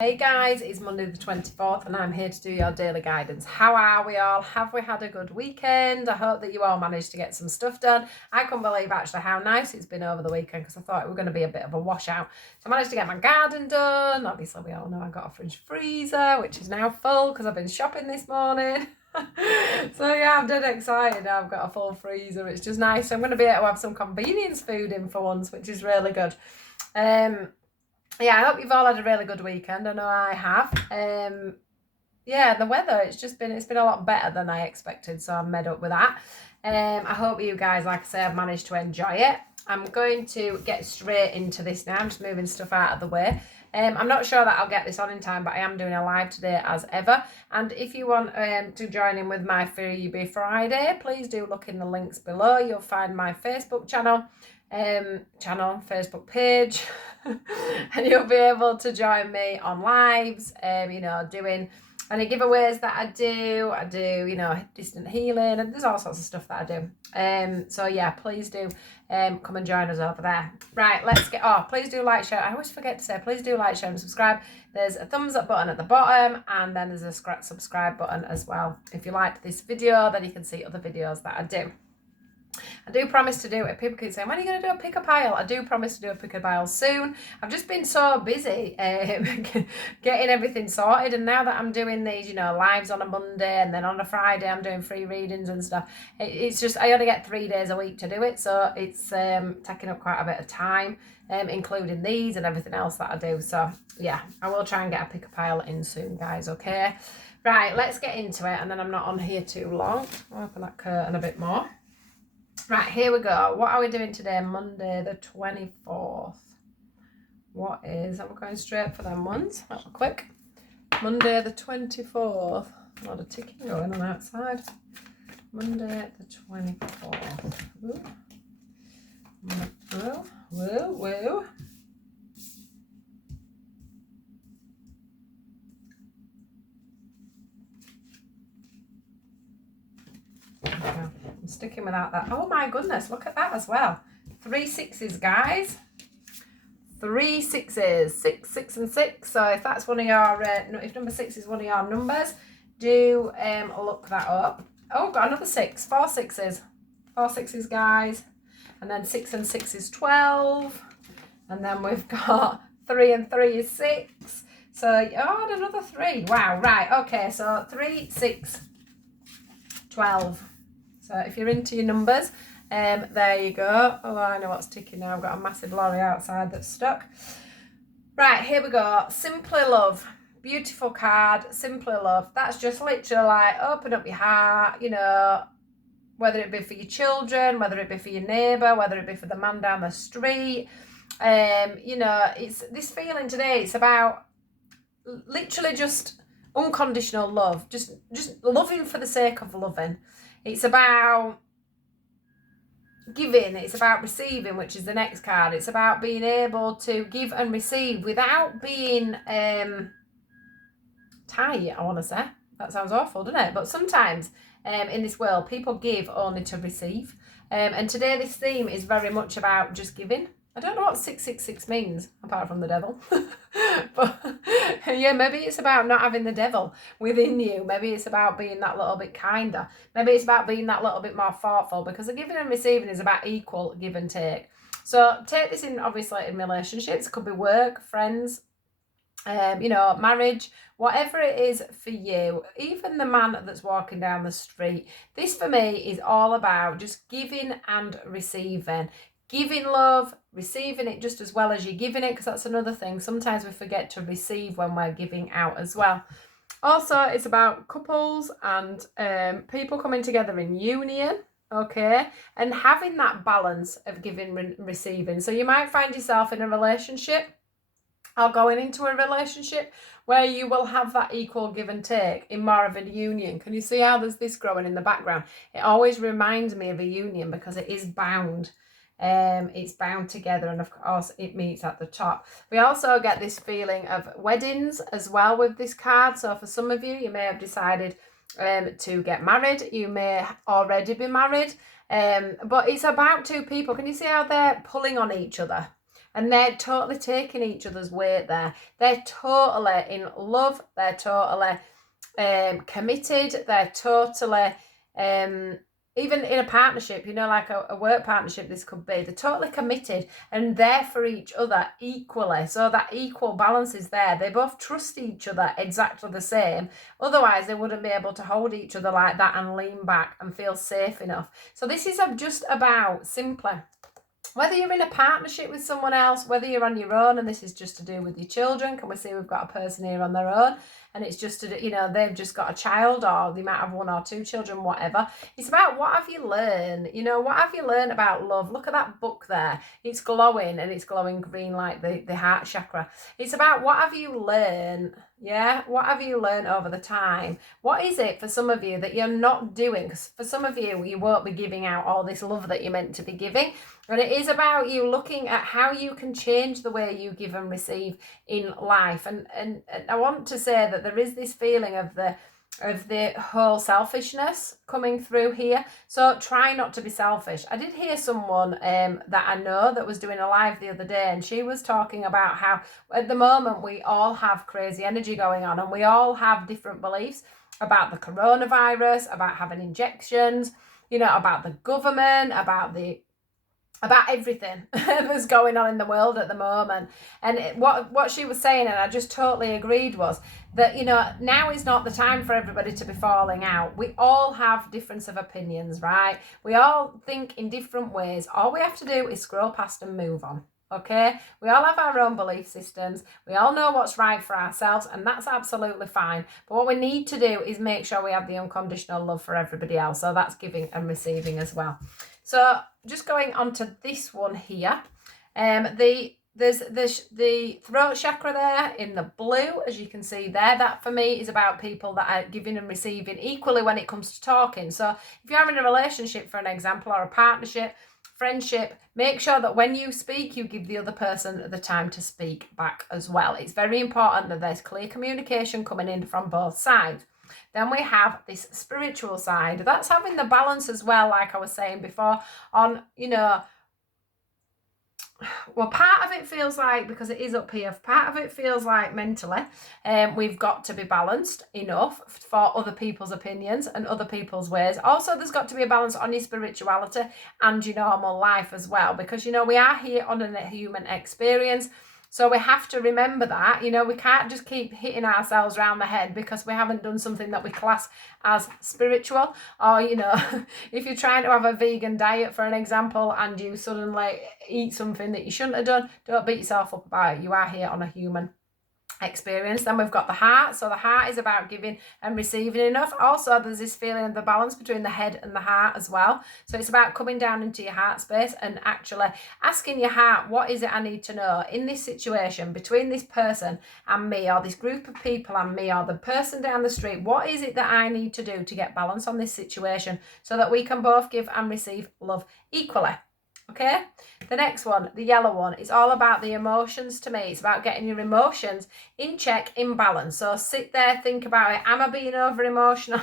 Hey guys, it's Monday the 24th and I'm here to do your daily guidance. How are we all? Have we had a good weekend? I hope that you all managed to get some stuff done. I couldn't believe actually how nice it's been over the weekend because I thought it was going to be a bit of a washout. So I managed to get my garden done. Obviously we all know I got a fridge freezer which is now full because I've been shopping this morning. So yeah, I'm dead excited now. I've got a full freezer. It's just nice. So I'm going to be able to have some convenience food in for once, which is really good. Yeah, I hope you've all had a really good weekend. I know I have. Yeah, the weather, it's been a lot better than I expected, so I'm made up with that. I hope you guys, like I say, have managed to enjoy it. I'm going to get straight into this now. I'm just moving stuff out of the way. I'm not sure that I'll get this on in time, but I am doing a live today as ever. And if you want to join in with my Freebie Friday, please do look in the links below. You'll find my Facebook channel, Facebook page, and you'll be able to join me on lives, doing any giveaways that I do, distant healing, and there's all sorts of stuff that I do. So yeah, please do come and join us over there. Right, please do like, share. I always forget to say, please do like, share and subscribe. There's a thumbs up button at the bottom, and then there's a subscribe button as well. If you liked this video, then you can see other videos that I do. I do promise to do it. People keep saying, when are you going to do a pick a pile? I do promise to do a pick a pile soon. I've just been so busy getting everything sorted. And now that I'm doing these, lives on a Monday and then on a Friday, I'm doing free readings and stuff. It's just, I only get 3 days a week to do it. So it's taking up quite a bit of time, including these and everything else that I do. So yeah, I will try and get a pick a pile in soon, guys. Okay. Right, let's get into it. And then I'm not on here too long. I'll open that curtain a bit more. Right, here we go. What are we doing today? Monday the 24th. I'm going straight for them ones. That was quick. Monday the 24th. A lot of ticking going on outside. Monday the 24th. Woo. Woo, woo, woo. I'm sticking without that. Oh my goodness, look at that as well. 3 6s, guys. 3 6s. 6, 6 and 6. So if that's one of your, if number 6 is one of your numbers, do look that up. Oh, got another 6. 4 6s. 4 6s, guys. And then 6 and 6 is 12. And then we've got 3 and 3 is 6. So, and another 3. Wow, right. Okay, so 3, 6, 12. So if you're into your numbers, there you go. Oh, I know what's ticking now. I've got a massive lorry outside that's stuck. Right, here we go. Simply Love. Beautiful card. Simply Love. That's just literally like open up your heart, whether it be for your children, whether it be for your neighbour, whether it be for the man down the street. It's this feeling today. It's about literally just unconditional love. Just loving for the sake of loving. It's about giving, it's about receiving, which is the next card. It's about being able to give and receive without being tight, I want to say. That sounds awful, doesn't it? But sometimes in this world, people give only to receive. And today this theme is very much about just giving. I don't know what 666 means, apart from the devil. But yeah, maybe it's about not having the devil within you. Maybe it's about being that little bit kinder. Maybe it's about being that little bit more thoughtful, because the giving and receiving is about equal give and take. So take this in, obviously, in relationships. It could be work, friends, marriage, whatever it is for you, even the man that's walking down the street. This for me is all about just giving and receiving. Giving love, receiving it just as well as you're giving it, because that's another thing. Sometimes we forget to receive when we're giving out as well. Also, it's about couples and people coming together in union, okay, and having that balance of giving and receiving. So you might find yourself in a relationship or going into a relationship where you will have that equal give and take in more of a union. Can you see how there's this growing in the background? It always reminds me of a union because it is bound. It's bound together, and of course it meets at the top. We also get this feeling of weddings as well with this card. So for some of you, you may have decided to get married. You may already be married, but it's about two people. Can you see how they're pulling on each other? And they're totally taking each other's weight there. They're totally in love. They're totally committed. They're totally, even in a partnership, you know, like a work partnership, this could be, they're totally committed and there for each other equally. So that equal balance is there. They both trust each other exactly the same. Otherwise, they wouldn't be able to hold each other like that and lean back and feel safe enough. So this is just about simply, whether you're in a partnership with someone else, whether you're on your own, and this is just to do with your children. Can we see we've got a person here on their own? And it's just to, you know, they've just got a child, or they might have 1 or 2 children, whatever. It's about what have you learned? You know, what have you learned about love? Look at that book there. It's glowing, and it's glowing green like the heart chakra. It's about what have you learned? Yeah, what have you learned over the time? What is it for some of you that you're not doing? Because for some of you, you won't be giving out all this love that you're meant to be giving. And it is about you looking at how you can change the way you give and receive in life. And I want to say that there is this feeling of the whole selfishness coming through here. So try not to be selfish. I did hear someone that I know that was doing a live the other day, and she was talking about how at the moment we all have crazy energy going on, and we all have different beliefs about the coronavirus, about having injections, you know, about the government, about everything that's going on in the world at the moment. And what she was saying, and I just totally agreed, was that, you know, now is not the time for everybody to be falling out. We all have difference of opinions, right? We all think in different ways. All we have to do is scroll past and move on. Okay, we all have our own belief systems. We all know what's right for ourselves, and that's absolutely fine. But what we need to do is make sure we have the unconditional love for everybody else. So that's giving and receiving as well. So just going on to this one here, there's the throat chakra there in the blue, as you can see there. That for me is about people that are giving and receiving equally when it comes to talking. So if you're having a relationship, for an example, or a partnership, friendship, make sure that when you speak, you give the other person the time to speak back as well. It's very important that there's clear communication coming in from both sides. Then we have this spiritual side. That's having the balance as well, like I was saying before, on, you know, well, part of it feels like, because it is up here, part of it feels like mentally we've got to be balanced enough for other people's opinions and other people's ways. Also, there's got to be a balance on your spirituality and your normal life as well, because, you know, we are here on a human experience. So we have to remember that, you know, we can't just keep hitting ourselves around the head because we haven't done something that we class as spiritual. Or, you know, if you're trying to have a vegan diet, for an example, and you suddenly eat something that you shouldn't have done, don't beat yourself up about it. You are here on a human experience. Then we've got the heart. So the heart is about giving and receiving enough. Also, there's this feeling of the balance between the head and the heart as well. So it's about coming down into your heart space and actually asking your heart, what is it I need to know in this situation between this person and me, or this group of people and me, or the person down the street? What is it that I need to do to get balance on this situation so that we can both give and receive love equally? Okay, the next one, the yellow one, is all about the emotions to me. It's about getting your emotions in check, in balance. So sit there, think about it. Am I being over emotional?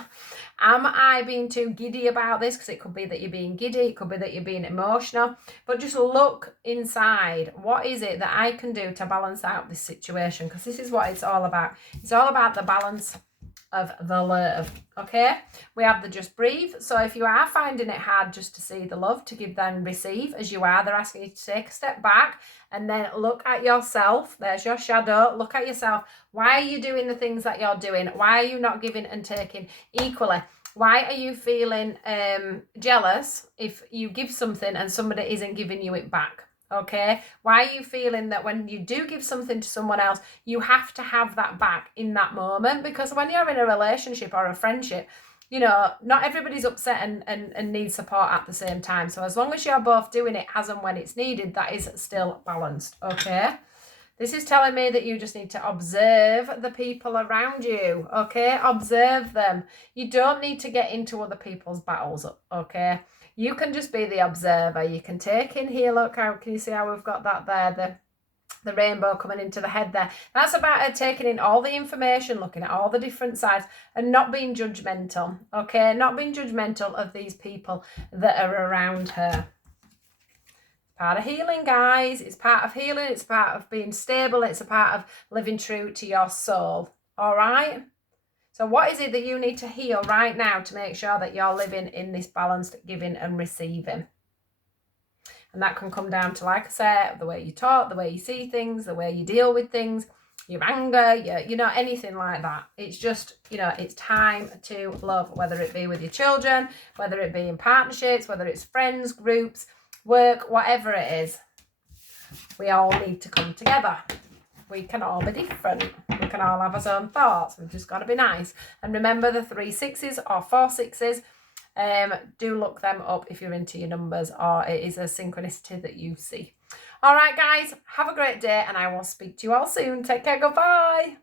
Am I being too giddy about this? Because it could be that you're being giddy, it could be that you're being emotional. But just look inside. What is it that I can do to balance out this situation? Because this is what it's all about. It's all about the balance of the love. Okay, we have the just breathe. So if you are finding it hard just to see the love, to give then receive, as you are, they're asking you to take a step back and then look at yourself. There's your shadow. Look at yourself. Why are you doing the things that you're doing? Why are you not giving and taking equally? Why are you feeling jealous if you give something and somebody isn't giving you it back? Okay, why are you feeling that when you do give something to someone else, you have to have that back in that moment? Because when you're in a relationship or a friendship, you know, not everybody's upset and needs support at the same time. So as long as you're both doing it as and when it's needed, that is still balanced. Okay, this is telling me that you just need to observe the people around you. Okay, observe them. You don't need to get into other people's battles. Okay, you can just be the observer. You can take in here, look, how can you see how we've got that there, the rainbow coming into the head there. That's about taking in all the information, looking at all the different sides and not being judgmental, okay? Not being judgmental of these people that are around her. Part of healing, guys. It's part of healing. It's part of being stable. It's a part of living true to your soul. All right? So what is it that you need to heal right now to make sure that you're living in this balanced giving and receiving? And that can come down to, like I said, the way you talk, the way you see things, the way you deal with things, your anger, anything like that. It's just, it's time to love, whether it be with your children, whether it be in partnerships, whether it's friends, groups, work, whatever it is. We all need to come together. We can all be different. We can all have our own thoughts. We've just got to be nice. And remember the 3 6s or 4 6s. Do look them up if you're into your numbers, or it is a synchronicity that you see. All right, guys, have a great day, and I will speak to you all soon. Take care. Goodbye.